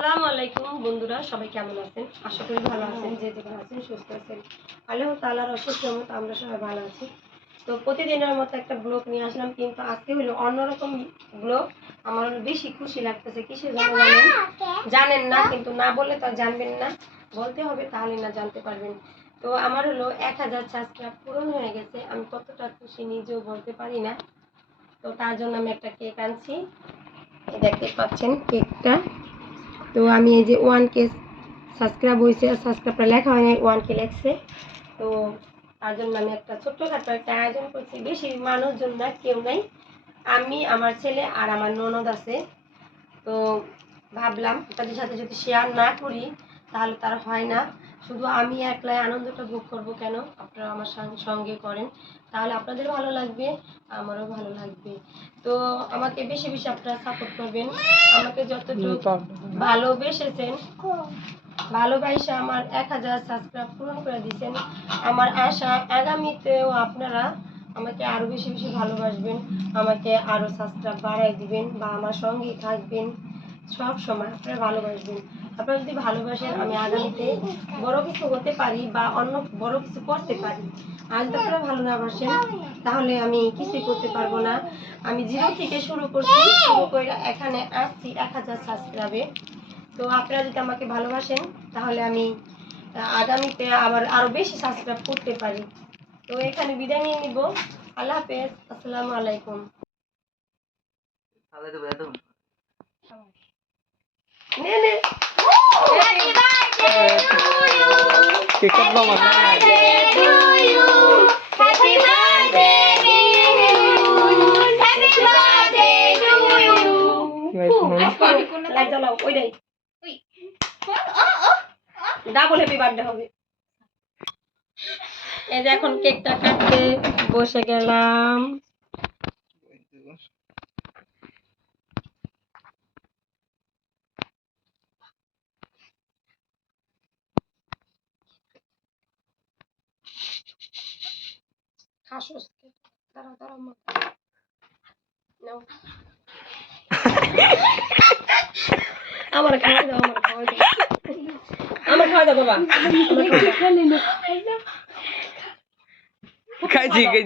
আসসালামু আলাইকুম বন্ধুরা সবাই কেমন আছেন? আশা করি ভালো আছেন। যে যেখানে আছেন সুস্থ আছেন আল্লাহ অশেষ রহমত আমরা সবাই ভালো আছি। তো প্রতিদিনের মতো একটা ব্লগ নিয়ে আসলাম কিন্তু আজকে হলো অন্যরকম ব্লগ। আমার বেশি খুশি লাগতেছে জন্য জানেন? জানেন না কিন্তু না বললে তো জানবেন না। বলতে হবে তাহলে না জানতে পারবেন। তো আমার হলো এক হাজার সাবস্ক্রাইব পূরণ হয়ে গেছে আমি কতটা খুশি নিজেও বলতে পারি না। তো তার জন্য আমি একটা কেক আনছি। দেখতে পাচ্ছেন কেকটা তো আমি এই যে ওয়ান কে সাবস্ক্রাইব হয়েছে সাবস্ক্রাইবটা লেখা হয় নাই, ওয়ান কে লেখছে। তো তার জন্য আমি একটা ছোট্টখাটো একটা আয়োজন করছি। বেশি মানুষজন না, কেউ নাই। আমি, আমার ছেলে আর আমার ননদ আছে। তো ভাবলাম, তাদের সাথে যদি শেয়ার না করি, তাহলে তার হয় না। শুধু আমি একলাই আনন্দটা ভোগ করব কেন? আপনারা আমার সঙ্গে করেন। তাহলে আপনাদের ভালো লাগবে, আমারও ভালো লাগবে। তো আমাকে বেশি বেশি আপনারা সাপোর্ট করবেন। আমাকে যতটুকু ভালোবেসেছেন। ভালোবাসা আমার এক হাজার সাবস্ক্রাইব পূরণ করে দিয়েছেন। আমার আশা আগামীতেও আপনারা আমাকে আরও বেশি বেশি ভালোবাসবেন, আমাকে আরও সাবস্ক্রাইব বাড়াই দিবেন বা আমার সঙ্গেই থাকবেন। সব সময় আপনারা ভালোবাসবেন। আপনারা যদি ভালোবাসেন, আমি আগামীতে বড় কিছু হতে পারি বা অন্য বড় কিছু করতে পারি। আজ যদি আপনারা ভালো না বাসেন, তাহলে আমি কিছুই করতে পারব না। আমি জিরো থেকে শুরু করছি, শুরু করে এখানে আসছি এক হাজার সাবস্ক্রাইবে তো আপনারা যদি আমাকে ভালোবাসেন তাহলে আমি আগামীতে আবার আরও বেশি সাবস্ক্রাইব করতে পারি। তো এখানে বিদায় নিয়ে নিব। আল্লাহ হাফেজ। আসসালামু আলাইকুম। নে নে। ডাবল হ্যাপি বার্থডে হবে। এই যে এখন কেকটা কাটতে বসে গেলাম। দাঁড়াও দাঁড়াও মা। নাও। আমার খাওয়া দাও আমার খাওয়া দাও আমার খাওয়া দাও বাবা আমার খাওয়া দাও। খাইছি খাইছি